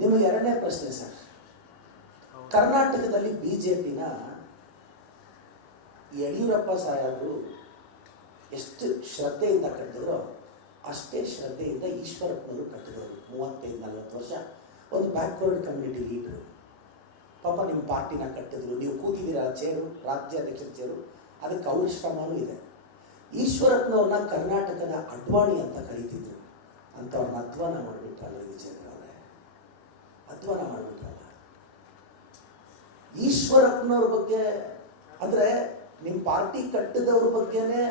ನಿಮಗೆ ಎರಡನೇ ಪ್ರಶ್ನೆ ಸರ್, ಕರ್ನಾಟಕದಲ್ಲಿ ಬಿಜೆಪಿನ ಯಡಿಯೂರಪ್ಪ ಸಾಹೇಬರು ಎಷ್ಟು ಶ್ರದ್ಧೆಯಿಂದ ಕಟ್ಟಿದ್ರು ಅಷ್ಟೇ ಶ್ರದ್ಧೆಯಿಂದ ಈಶ್ವರಪ್ಪನವರು ಕಟ್ಟಿದವರು. 35-40 ವರ್ಷ ಒಂದು ಬ್ಯಾಕ್ವರ್ಡ್ ಕಮ್ಯುನಿಟಿ ಲೀಡರು. ಪಾಪ ನಿಮ್ಮ ಪಾರ್ಟಿನ ಕಟ್ಟಿದ್ರು, ನೀವು ಕೂತಿದ್ದೀರ ಚೇರು, ರಾಜ್ಯಾಧ್ಯಕ್ಷರ ಚೇರು, ಅದಕ್ಕೆ ಅವ್ರ ಶ್ರಮನೂ ಇದೆ. ಈಶ್ವರಪ್ಪನವ್ರನ್ನ ಕರ್ನಾಟಕದ ಅಡ್ವಾಣಿ ಅಂತ ಕರೀತಿದ್ರು, ಅಂಥವ್ರನ್ನ ಅಧ್ವಾನ ಮಾಡಿಬಿಟ್ರಲ್ಲ ವಿಜಯನಗರವರೇ, ಅಧ್ವಾನ ಮಾಡಿಬಿಟ್ರಲ್ಲ. ಈಶ್ವರಪ್ಪನವ್ರ ಬಗ್ಗೆ ಅಂದರೆ ನಿಮ್ಮ ಪಾರ್ಟಿ ಕಟ್ಟಿದವ್ರ ಬಗ್ಗೆನೇ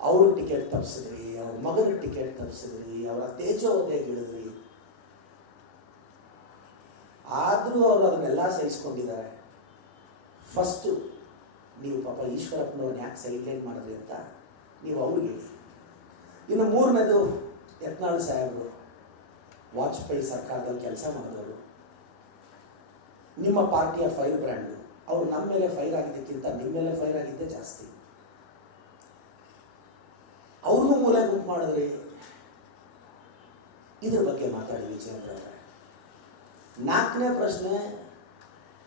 ಅವ್ರ ಟಿಕೆಟ್ ತಪ್ಪಿಸಿದ್ರಿ, ಅವ್ರ ಮಗನ ಟಿಕೆಟ್ ತಪ್ಪಿಸಿದ್ರಿ, ಅವರ ತೇಜೋವಧೆಗೆ ಇಳಿದ್ರಿ. ಆದರೂ ಅವರು ಅದನ್ನೆಲ್ಲ ಸಹಿಸ್ಕೊಂಡಿದ್ದಾರೆ. ಫಸ್ಟು ನೀವು ಪಾಪ ಈಶ್ವರಪ್ಪನವ್ರನ್ನ ಯಾಕೆ ಸೈಡ್ಲೈನ್ ಮಾಡಿದ್ರಿ ಅಂತ ನೀವು ಅವ್ರಿಗೆ ಹೇಳಿ. ಇನ್ನು ಮೂರನೇದು, ಯತ್ನಾಳ್ ಸಾಹೇಬರು ವಾಜಪೇಯಿ ಸರ್ಕಾರದಲ್ಲಿ ಕೆಲಸ ಮಾಡಿದವರು, ನಿಮ್ಮ ಪಾರ್ಟಿಯ ಫೈರ್ ಬ್ರ್ಯಾಂಡು. ಅವರು ನಮ್ಮ ಮೇಲೆ ಫೈರ್ ಆಗಿದ್ದಕ್ಕಿಂತ ನಿಮ್ಮ ಮೇಲೆ ಫೈರ್ ಆಗಿದ್ದೇ ಜಾಸ್ತಿ. ಅವ್ರನ್ನೂ ಮೂಲೆ ಗುಂಪು ಮಾಡಿದ್ರಿ. ಇದ್ರ ಬಗ್ಗೆ ಮಾತಾಡಿ ವಿಜಯೇಂದ್ರವರೇ. ನಾಲ್ಕನೇ ಪ್ರಶ್ನೆ,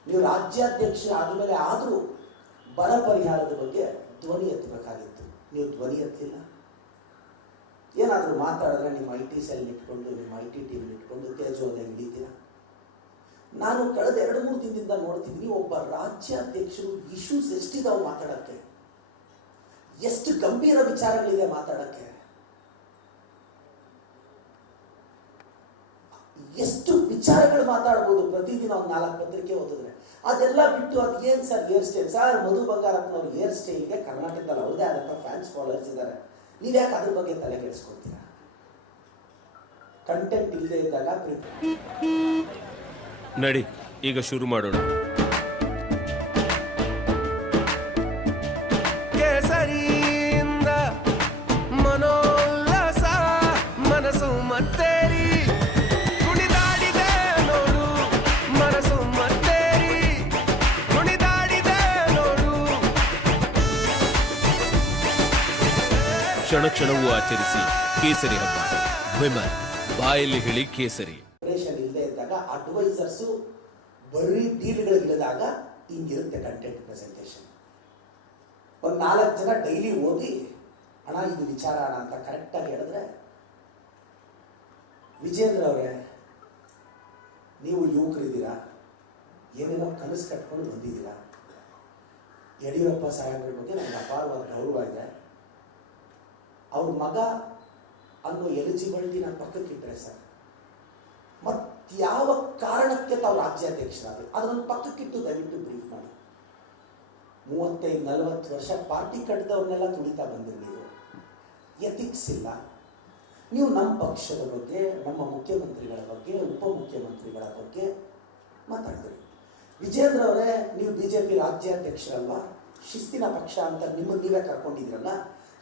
ನೀವು ರಾಜ್ಯಾಧ್ಯಕ್ಷ ಆದಮೇಲೆ ಆದರೂ ಬರ ಪರಿಹಾರದ ಬಗ್ಗೆ ಧ್ವನಿ ಎತ್ತಬೇಕಾಗಿತ್ತು, ನೀವು ಧ್ವನಿ ಎತ್ತಿಲ್ಲ. ಏನಾದರೂ ಮಾತಾಡಿದ್ರೆ ನಿಮ್ಮ IT ಸೆಲ್ ಇಟ್ಕೊಂಡು, ನಿಮ್ಮ IT ಟೀಮ್ ಇಟ್ಕೊಂಡು ತೇಜೋವಧೆ ಹಿಡಿತೀರಾ. ನಾನು ಕಳೆದ 2-3 ದಿನದಿಂದ ನೋಡ್ತಿದ್ದೀನಿ, ಒಬ್ಬ ರಾಜ್ಯಾಧ್ಯಕ್ಷರು ಇಶ್ಯೂಸ್ ಎಷ್ಟಿದಾವೆ ಮಾತಾಡೋಕ್ಕೆ, ಎಷ್ಟು ಗಂಭೀರ ವಿಚಾರಗಳಿದೆ ಮಾತಾಡೋಕ್ಕೆ, ಎಷ್ಟು ವಿಚಾರಗಳು ಮಾತಾಡ್ಬೋದು. ಪ್ರತಿದಿನ ಒಂದು 4 ಪತ್ರಿಕೆ ಓದಿದ್ರೆ ಅದೆಲ್ಲ ಬಿಟ್ಟು ಅದು ಏನು ಸರ್ ಹೇರ್ ಸ್ಟೈಲ್ ಸರ್, ಮಧು ಬಂಗಾರಪ್ಪನವ್ರ ಹೇರ್ ಸ್ಟೈಲ್ಗೆ ಕರ್ನಾಟಕದಲ್ಲಿ ಅವ್ರದೇ ಆದಂಥ ಫ್ಯಾನ್ಸ್ ಫಾಲೋವರ್ಸ್ ಇದ್ದಾರೆ. ನೀವ್ಯಾಕೆ ಅದ್ರ ಬಗ್ಗೆ ತಲೆ ಕೆಡಿಸ್ಕೊಳ್ತೀರಾ? ಕಂಟೆಂಟ್ ಇಲ್ಲದೆ ಇದ್ದಾಗ ನಡಿ ಈಗ ಶುರು ಮಾಡೋಣ. ಕೇಸರಿಯಿಂದ ಮನೋಲ್ಲಾಸ ಮನಸ್ಸು ಮತ್ತೇರಿ ಕುಣಿದಾಡಿದೆ ನೋಡು, ಮನಸ್ಸು ಮತ್ತೇರಿ ಕುಣಿದಾಡಿದೆ ನೋಡು. ಕ್ಷಣ ಕ್ಷಣವೂ ಆಚರಿಸಿ ಕೇಸರಿ ಹಬ್ಬ. ವಿಮಲ್ ಬಾಯಲ್ಲಿ ಹೇಳಿ ಕೇಸರಿ. ಇಲ್ಲದೆ ಇದ್ದಾಗ ಅಡ್ವೈಸರ್ಸು ಬರೀ ಡೀಲ್ಗಳಿಲ್ಲದಾಗ ಹಿಂಗಿರುತ್ತೆ ಕಂಟೆಂಟ್ ಪ್ರೆಸೆಂಟೇಷನ್. ಒಂದು 4 ಜನ ಡೈಲಿ ಓದಿ ಅಣ್ಣ ಇದು ವಿಚಾರ ಅಣ್ಣ ಅಂತ ಕರೆಕ್ಟಾಗಿ ಹೇಳಿದ್ರೆ, ವಿಜೇಂದ್ರ ಅವರೇ ನೀವು ಯುವಕರಿದ್ದೀರಾ, ಏನೇನೋ ಕನಸು ಕಟ್ಕೊಂಡು ಬಂದಿದ್ದೀರಾ. ಯಡಿಯೂರಪ್ಪ ಸಾಹೇಬ್ರ ಬಗ್ಗೆ ನನಗೆ ಅಪಾರವಾದ ಗೌರವ ಇದೆ. ಅವ್ರ ಮಗ ಅನ್ನೋ ಎಲಿಜಿಬಿಲಿಟಿ ನಾನು ಪಕ್ಕಕ್ಕಿಟ್ಟರೆ ಸರ್, ಯಾವ ಕಾರಣಕ್ಕೆ ತಾವು ರಾಜ್ಯಾಧ್ಯಕ್ಷರಾದರು ಅದನ್ನು ಪಕ್ಕಕ್ಕಿಟ್ಟು ದಯವಿಟ್ಟು ಬ್ರೀಫ್ ಮಾಡಿ. 35-40 ವರ್ಷ ಪಾರ್ಟಿ ಕಟ್ಟಿದವ್ರನ್ನೆಲ್ಲ ತುಳಿತಾ ಬಂದಿರಿ ನೀವು. ಎಥಿಕ್ಸ್ ಇಲ್ಲ. ನೀವು ನಮ್ಮ ಪಕ್ಷದ ಬಗ್ಗೆ, ನಮ್ಮ ಮುಖ್ಯಮಂತ್ರಿಗಳ ಬಗ್ಗೆ, ಉಪಮುಖ್ಯಮಂತ್ರಿಗಳ ಬಗ್ಗೆ ಮಾತಾಡಿದ್ರಿ. ವಿಜೇಂದ್ರ ಅವರೇ, ನೀವು BJP ರಾಜ್ಯಾಧ್ಯಕ್ಷರಲ್ವಾ, ಶಿಸ್ತಿನ ಪಕ್ಷ ಅಂತ ನಿಮ್ಮನ್ನು ನೀವೇ ಕರ್ಕೊಂಡಿದ್ದೀರಲ್ಲ.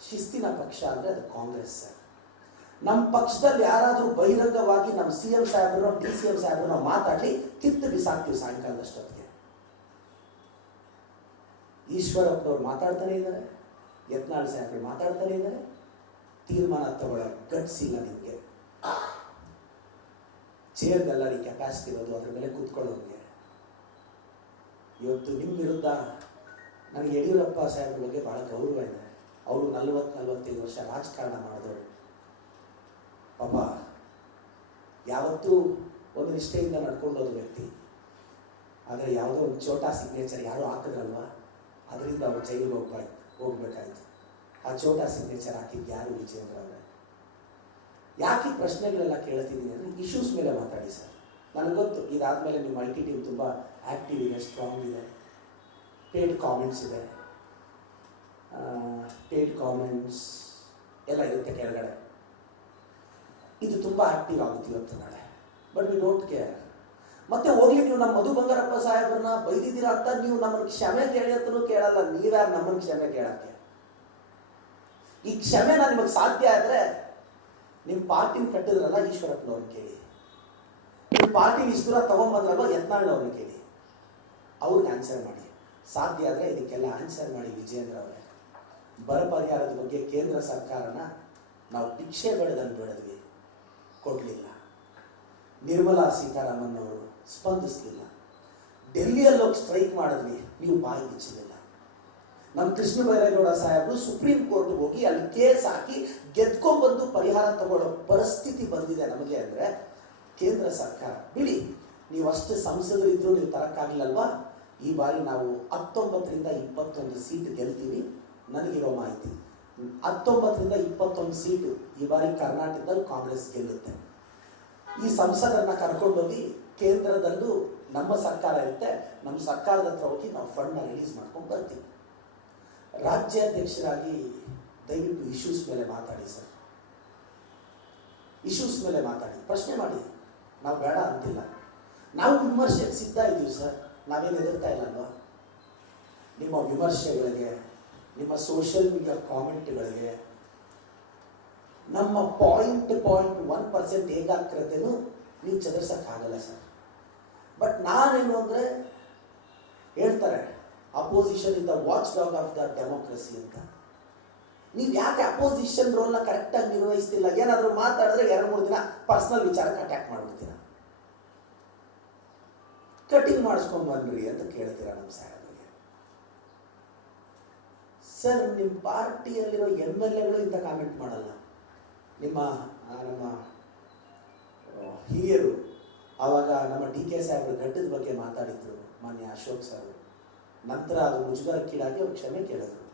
ಶಿಸ್ತಿನ ಪಕ್ಷ ಅಂದರೆ ಅದು ಕಾಂಗ್ರೆಸ್ ಸರ್. ನಮ್ಮ ಪಕ್ಷದಲ್ಲಿ ಯಾರಾದರೂ ಬಹಿರಂಗವಾಗಿ ನಮ್ಮ CM ಸಾಹೇಬರು, DCM ಸಾಹೇಬರು ನಾವು ಮಾತಾಡಲಿ, ಕಿತ್ತು ಬಿಸಾಕ್ತೀವಿ ಸಾಯಂಕಾಲದಷ್ಟೊತ್ತಿಗೆ. ಈಶ್ವರಪ್ಪನವ್ರು ಮಾತಾಡ್ತಾನೆ ಇದ್ದಾರೆ, ಯತ್ನಾಳ್ ಸಾಹೇಬರು ಮಾತಾಡ್ತಾನೆ ಇದ್ದಾರೆ. ತೀರ್ಮಾನ ತಗೊಳ್ಳೋ ಗಟ್ಸ್ ಇಲ್ಲ ನಿಮಗೆ. ಚೇರ್ಗೆಲ್ಲರಿಗೆ ಕೆಪಾಸಿಟಿ ಇರೋದು, ಅದ್ರ ಮೇಲೆ ಕೂತ್ಕೊಳ್ಳೋರಿಗೆ. ಇವತ್ತು ನಿಮ್ಮ ವಿರುದ್ಧ ನನಗೆ ಯಡಿಯೂರಪ್ಪ ಸಾಹೇಬ್ರ ಬಗ್ಗೆ ಭಾಳ ಗೌರವ ಇದೆ. ಅವರು 40-45 ವರ್ಷ ರಾಜಕಾರಣ ಮಾಡಿದವರು. ಪಾಪ ಯಾವತ್ತೂ ಒಂದು ನಿಷ್ಠೆಯಿಂದ ನಡ್ಕೊಂಡು ಹೋದ ವ್ಯಕ್ತಿ. ಆದರೆ ಯಾವುದೋ ಒಂದು ಚೋಟಾ ಸಿಗ್ನೇಚರ್ ಯಾರೋ ಹಾಕಿದ್ರಲ್ವ, ಅದರಿಂದ ಅವರು ಜೈಲಿಗೆ ಹೋಗ್ಬೇಕಾಯ್ತು. ಆ ಚೋಟಾ ಸಿಗ್ನೇಚರ್ ಹಾಕಿದ್ದು ಯಾರು? ವಿಜೇಂದ್ರ ಅವರೇ. ಯಾಕೆ ಪ್ರಶ್ನೆಗಳೆಲ್ಲ ಕೇಳ್ತಿದ್ದೀನಿ ಅಂದರೆ ಇಶ್ಯೂಸ್ ಮೇಲೆ ಮಾತಾಡಿ ಸರ್. ನನಗೆ ಗೊತ್ತು, ಇದಾದಮೇಲೆ ನಿಮ್ಮ IT ಟೀಮ್ ತುಂಬ ಆ್ಯಕ್ಟಿವ್ ಇದೆ, ಸ್ಟ್ರಾಂಗ್ ಇದೆ, ಪೇಡ್ ಕಾಮೆಂಟ್ಸ್ ಇದೆ, ಪೇಡ್ ಕಾಮೆಂಟ್ಸ್ ಎಲ್ಲ ಇರುತ್ತೆ ಕೆಳಗಡೆ. ಇದು ತುಂಬ ಆ್ಯಕ್ಟಿವ್ ಆಗುತ್ತೆ ಇವತ್ತು ನಾಳೆ. But we don't care. ಮತ್ತೆ ಹೋಗ್ಲಿ, ನೀವು ನಮ್ಮ ಮಧು ಬಂಗಾರಪ್ಪ ಸಾಹೇಬ್ರನ್ನ ಬೈದಿದ್ದೀರಾ ಅಂತ ನೀವು ನಮ್ಮನ್ನು ಕ್ಷಮೆ ಕೇಳಿ ಅಂತಲೂ ಕೇಳಲ್ಲ. ನೀವ್ಯಾರು ನಮ್ಮನ್ನು ಕ್ಷಮೆ ಕೇಳಕ್ಕೆ? ಈ ಕ್ಷಮೆ ನಾನು ನಿಮಗೆ ಸಾಧ್ಯ ಆದರೆ ನಿಮ್ಮ ಪಾರ್ಟಿನ ಕಟ್ಟಿದ್ರಲ್ಲ ಈಶ್ವರಪ್ಪನವ್ರನ್ನ ಕೇಳಿ, ನಿಮ್ಮ ಪಾರ್ಟಿನ ಇಷ್ಟು ದೂರ ತೊಗೊಂಬಂದ್ರಲ್ಲ ಯತ್ನಾಳ್ನವ್ರನ್ನ ಕೇಳಿ, ಅವ್ರಿಗೆ ಆನ್ಸರ್ ಮಾಡಿ. ಸಾಧ್ಯ ಆದರೆ ಇದಕ್ಕೆಲ್ಲ ಆನ್ಸರ್ ಮಾಡಿ ವಿಜೇಂದ್ರ ಅವರೇ. ಬರ ಪರಿಹಾರದ ಬಗ್ಗೆ ಕೇಂದ್ರ ಸರ್ಕಾರನ ನಾವು ಭಿಕ್ಷೆ ಬೇಡದಂಗೆ ಬೇಡದ್ವಿ, ಕೊಡಲಿಲ್ಲ. ನಿರ್ಮಲಾ ಸೀತಾರಾಮನ್ ಅವರು ಸ್ಪಂದಿಸಲಿಲ್ಲ. ಡೆಲ್ಲಿಯಲ್ಲಿ ಹೋಗಿ ಸ್ಟ್ರೈಕ್ ಮಾಡಿದ್ವಿ, ನೀವು ಬಾಯಿ ಬಿಚ್ಚಲಿಲ್ಲ. ನಮ್ಮ ಕೃಷ್ಣ ಬೈರೇಗೌಡ ಸಾಹೇಬರು ಸುಪ್ರೀಂ ಕೋರ್ಟ್ಗೆ ಹೋಗಿ ಅಲ್ಲಿ ಕೇಸ್ ಹಾಕಿ ಗೆದ್ಕೊಂಡ್ಬಂದು ಪರಿಹಾರ ತಗೊಳ್ಳೋ ಪರಿಸ್ಥಿತಿ ಬಂದಿದೆ ನಮಗೆ ಅಂದರೆ ಕೇಂದ್ರ ಸರ್ಕಾರ. ಬಿಡಿ, ನೀವು ಅಷ್ಟು ಸಂಸದರಿದ್ರು ನೀವು ತರಕ್ಕಾಗಲಿಲ್ಲಲ್ವಾ? ಈ ಬಾರಿ ನಾವು 19ರಿಂದ 21 ಸೀಟ್ ಗೆಲ್ತೀವಿ. ನನಗಿರೋ ಮಾಹಿತಿ 19ರಿಂದ 21 ಸೀಟು ಈ ಬಾರಿ ಕರ್ನಾಟಕದಲ್ಲಿ ಕಾಂಗ್ರೆಸ್ ಗೆಲ್ಲುತ್ತೆ. ಈ ಸಂಸದರನ್ನ ಕರ್ಕೊಂಡೋಗಿ ಕೇಂದ್ರದಲ್ಲೂ ನಮ್ಮ ಸರ್ಕಾರ ಇರುತ್ತೆ, ನಮ್ಮ ಸರ್ಕಾರದ ಹತ್ರ ಹೋಗಿ ನಾವು ಫಂಡ್ನ ರಿಲೀಸ್ ಮಾಡ್ಕೊಂಡು ಬರ್ತೀವಿ. ರಾಜ್ಯಾಧ್ಯಕ್ಷರಾಗಿ ದಯವಿಟ್ಟು ಇಶ್ಯೂಸ್ ಮೇಲೆ ಮಾತಾಡಿ ಸರ್, ಇಶ್ಯೂಸ್ ಮೇಲೆ ಮಾತಾಡಿ, ಪ್ರಶ್ನೆ ಮಾಡಿ. ನಾವು ಬೇಡ ಅಂತಿಲ್ಲ, ನಾವು ವಿಮರ್ಶೆಗೆ ಸಿದ್ಧ ಇದ್ದೀವಿ ಸರ್, ನಾವೇನು ಎದುರ್ತಾ ಇಲ್ಲಲ್ವ? ನಿಮ್ಮ ವಿಮರ್ಶೆಗಳಿಗೆ, ನಿಮ್ಮ ಸೋಷಿಯಲ್ ಮೀಡಿಯಾ ಕಾಮೆಂಟ್ಗಳಿಗೆ, ನಮ್ಮ 0.1% ಏಕಾಗ್ರತೆನೂ ನೀವು ಚದರ್ಸಕ್ಕಾಗಲ್ಲ ಸರ್. ಬಟ್ ನಾನೇನು ಅಂದರೆ ಹೇಳ್ತಾರೆ opposition is the watch dog of the democracy ಅಂತ. ನೀವು ಯಾಕೆ ಅಪೋಸಿಷನ್ ರೋಲ್ನ ಕರೆಕ್ಟಾಗಿ ನಿರ್ವಹಿಸ್ತಿಲ್ಲ? ಏನಾದರೂ ಮಾತಾಡಿದ್ರೆ 2-3 ದಿನ ಪರ್ಸನಲ್ ವಿಚಾರಕ್ಕೆ ಅಟ್ಯಾಕ್ ಮಾಡ್ಬಿಡ್ತೀರ. ಕಟಿಂಗ್ ಮಾಡಿಸ್ಕೊಂಡು ಬಂದ್ರಿ ಅಂತ ಕೇಳ್ತೀರಾ ನಮ್ಮ ಸಾಹೇಬರಿಗೆ. ಸರ್, ನಿಮ್ಮ ಪಾರ್ಟಿಯಲ್ಲಿರೋ MLAಗಳು ಇಂಥ ಕಾಮೆಂಟ್ ಮಾಡಲ್ಲ. ನಮ್ಮ ಹಿರಿಯರು ಆವಾಗ ನಮ್ಮ DK ಸಾಹೇಬರು ಘಟ್ಟದ ಬಗ್ಗೆ ಮಾತಾಡಿದ್ರು, ಮಾನ್ಯ ಅಶೋಕ್ ಸರ್. ನಂತರ ಅದು ಮುಜುಗರಕ್ಕೀಡಾಗಿ ಅವ್ರು ಕ್ಷಮೆ ಕೇಳಿದ್ರು.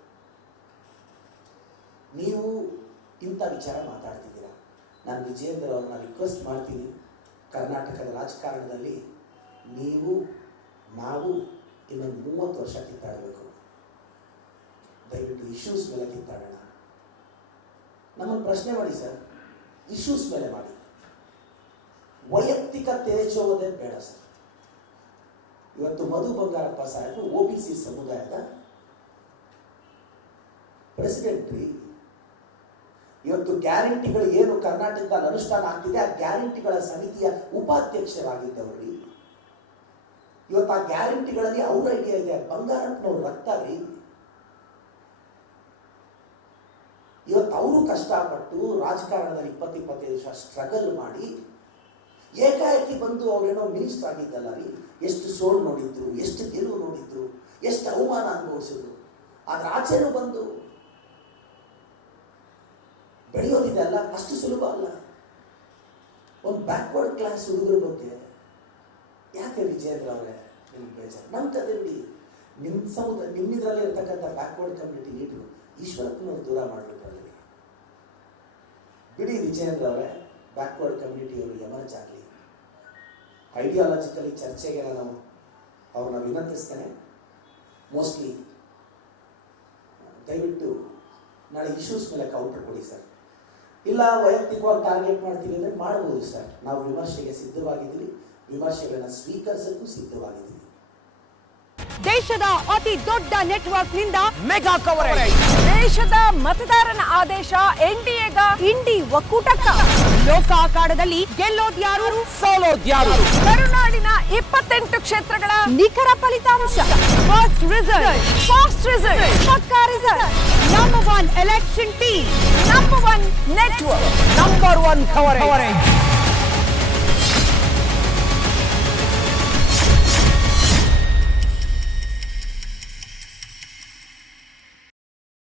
ನೀವು ಇಂಥ ವಿಚಾರ ಮಾತಾಡ್ತಿದ್ದೀರಾ. ನಾನು ವಿಜಯೇಂದ್ರ ಅವ್ರನ್ನ ರಿಕ್ವೆಸ್ಟ್ ಮಾಡ್ತೀನಿ, ಕರ್ನಾಟಕದ ರಾಜಕಾರಣದಲ್ಲಿ ನಾವು ಇನ್ನೊಂದು 30 ವರ್ಷ ಕಿತ್ತಾಡಬೇಕು. ದಯವಿಟ್ಟು ಇಶ್ಯೂಸ್ ಮೇಲೆ ಕಿತ್ತಾಡೋಣ. ನಮ್ಮನ್ನು ಪ್ರಶ್ನೆ ಮಾಡಿ ಸರ್, ಇಶ್ಯೂಸ್ ಮೇಲೆ ಮಾಡಿ. ವೈಯಕ್ತಿಕ ತೇಜೋವಧೆ ಬೇಡ ಸರ್. ಇವತ್ತು ಮಧು ಬಂಗಾರಪ್ಪ ಸಾಹೇಬರು OBC ಸಮುದಾಯದ ಪ್ರೆಸಿಡೆಂಟ್ ರೀ. ಇವತ್ತು ಗ್ಯಾರಂಟಿಗಳು ಏನು ಕರ್ನಾಟಕದಲ್ಲಿ ಅನುಷ್ಠಾನ ಆಗ್ತಿದೆ ಆ ಗ್ಯಾರಂಟಿಗಳ ಸಮಿತಿಯ ಉಪಾಧ್ಯಕ್ಷರಾಗಿದ್ದವ್ರಿ. ಇವತ್ತು ಆ ಗ್ಯಾರಂಟಿಗಳಲ್ಲಿ ಅವ್ರ ಐಡಿಯಾ ಇದೆ. ಬಂಗಾರಪ್ಪನವ್ರ ರಕ್ತ ರೀ. ಇವತ್ತು ಅವರು ಕಷ್ಟಪಟ್ಟು ರಾಜಕಾರಣದಲ್ಲಿ 20-25 ವರ್ಷ ಸ್ಟ್ರಗಲ್ ಮಾಡಿ ಏಕಾಏಕಿ ಬಂದು ಅವರೇನೋ ಮಿನಿಸ್ಟರ್ ಆಗಿದ್ದಲ್ಲ ರೀ. ಎಷ್ಟು ಸೋಲು ನೋಡಿದ್ರು, ಎಷ್ಟು ಗೆಲುವು ನೋಡಿದ್ರು, ಎಷ್ಟು ಅವಮಾನ ಅನುಭವಿಸಿದ್ರು. ಆದ್ರೆ ಆಚೆನೂ ಬಂದು ಬೆಳೆಯೋದಿದೆ ಅಲ್ಲ, ಅಷ್ಟು ಸುಲಭ ಅಲ್ಲ. ಒಂದು ಬ್ಯಾಕ್ವರ್ಡ್ ಕ್ಲಾಸ್ ಹುಡುಗರ ಬಗ್ಗೆ ಯಾಕೆ ವಿಜಯೇಂದ್ರ ಅವರೇ ನಿಮ್ಗೆ ಬೇಜಾರು? ನಮ್ಮ ಕತೆ ಬಿಡಿ. ನಿಮ್ಮಿದ್ರಲ್ಲೇ ಇರ್ತಕ್ಕಂಥ ಬ್ಯಾಕ್ವರ್ಡ್ ಕಮ್ಯುನಿಟಿ ಲೀಡರು ಈಶ್ವರಪ್ಪನವ್ರು ದೂರ ಮಾಡಿಬಿಟ್ರಲ್ಲಿ. ಬಿಡಿ ವಿಜಯೇಂದ್ರ ಅವರೇ, ಬ್ಯಾಕ್ವರ್ಡ್ ಕಮ್ಯುನಿಟಿಯವರು ಎಮರ್ಜ್ ಆಗಲಿ. ಐಡಿಯಾಲಜಿಕಲಿ ಚರ್ಚೆಗೆ ನಾನು ಅವ್ರನ್ನ ವಿನಂತಿಸ್ತೇನೆ. ಮೋಸ್ಟ್ಲಿ ದಯವಿಟ್ಟು ನಾಳೆ ಇಶ್ಯೂಸ್ ಮೇಲೆ ಕೌಂಟರ್ ಕೊಡಿ ಸರ್. ಇಲ್ಲ ವೈಯಕ್ತಿಕವಾಗಿ ಟಾರ್ಗೆಟ್ ಮಾಡ್ತೀವಿ ಅಂದರೆ ಮಾಡ್ಬೋದು ಸರ್. ನಾವು ವಿಮರ್ಶೆಗೆ ಸಿದ್ಧವಾಗಿದ್ದೀವಿ, ವಿಮರ್ಶೆಗಳನ್ನ ಸ್ವೀಕರಿಸಕ್ಕೂ ಸಿದ್ಧವಾಗಿದ್ದೀವಿ. ದೇಶದ ಅತಿ ದೊಡ್ಡ ನೆಟ್ವರ್ಕ್ ನಿಂದ ಮೆಗಾ ಕವರೇಜ್. ದೇಶದ ಮತದಾರನ ಆದೇಶ NDAಗ ಇಂಡಿ ಒಕ್ಕೂಟಕ್ಕ. ಲೋಕ ಅಖಾಡದಲ್ಲಿ ಗೆಲ್ಲೋದ್ಯಾರು ಸೋಲೋದ್ಯಾರು. ಕರುನಾಡಿನ 28 ಕ್ಷೇತ್ರಗಳ ನಿಖರ ಫಲಿತಾಂಶ. ಫಾಸ್ಟ್ ರಿಸಲ್ಟ್, ಪಕ್ಕಾ result. Number 1 election team, number 1 network, number 1 coverage.